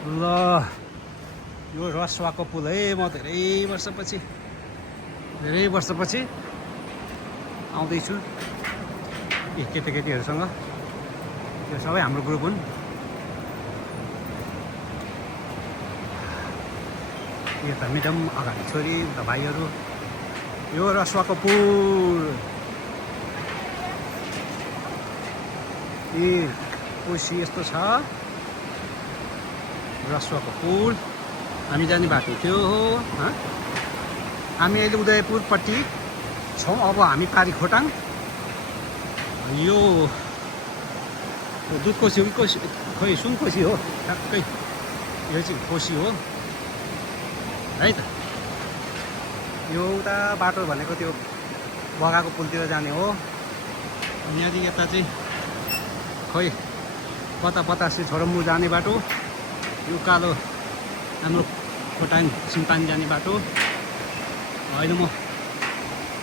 ल यो रसुवाको पुल है। म धेरै वर्षपछि आउँदैछु यी केटाकेटीहरूसँग। यो सबै हाम्रो ग्रुप हुन्। यो त मिडम अगाडि छोरी उता भाइहरू। यो रसुवाको पुल कोसी यस्तो छ। रसुवाको पुल हामी जाने बाटो त्यो हो। हामी अहिले उदयपुरपट्टि छौँ। अब हामी पारी खोटाङ। यो दुधकोसी खोइ सुनकोसी हो ठ्याक्कै। यो चाहिँ कोसी हो है त। यो उता बाटो भनेको त्यो बगाएको पुलतिर जाने हो। अनि यहाँदेखि यता चाहिँ खोइ कता बतासे छोरम्बु जाने बाटो। यो उकालो हाम्रो खोटाङ सिमतान जाने बाटो। अहिले म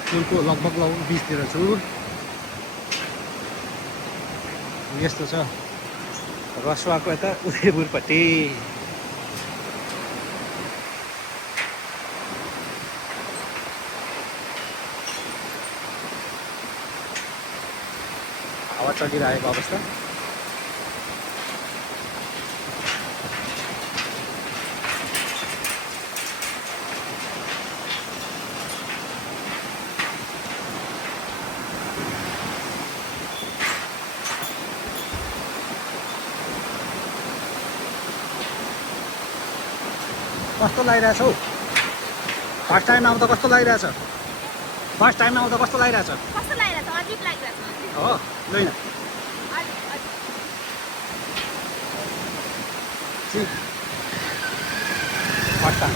पुलको लगभग बिचतिर छु। यस्तो छ रसुवाको यता उदयपुरपट्टि। हावा चलिरहेको अवस्था। कस्तो लागिरहेछ हौ? फर्स्ट टाइम आउँदा कस्तो लागिरहेछ? फर्स्ट टाइम आउँदा कस्तो लागिरहेछ? कस्तो लागिरहेछ? अजिब लागिरहेछ। हो लैन फर्स्ट टाइम।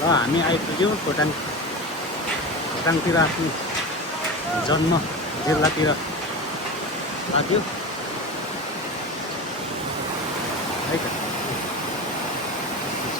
ल हामी आइपुग्यौँ खोटाङतिर आफ्नो जन्म जिल्लातिर लाग्यो है त। छ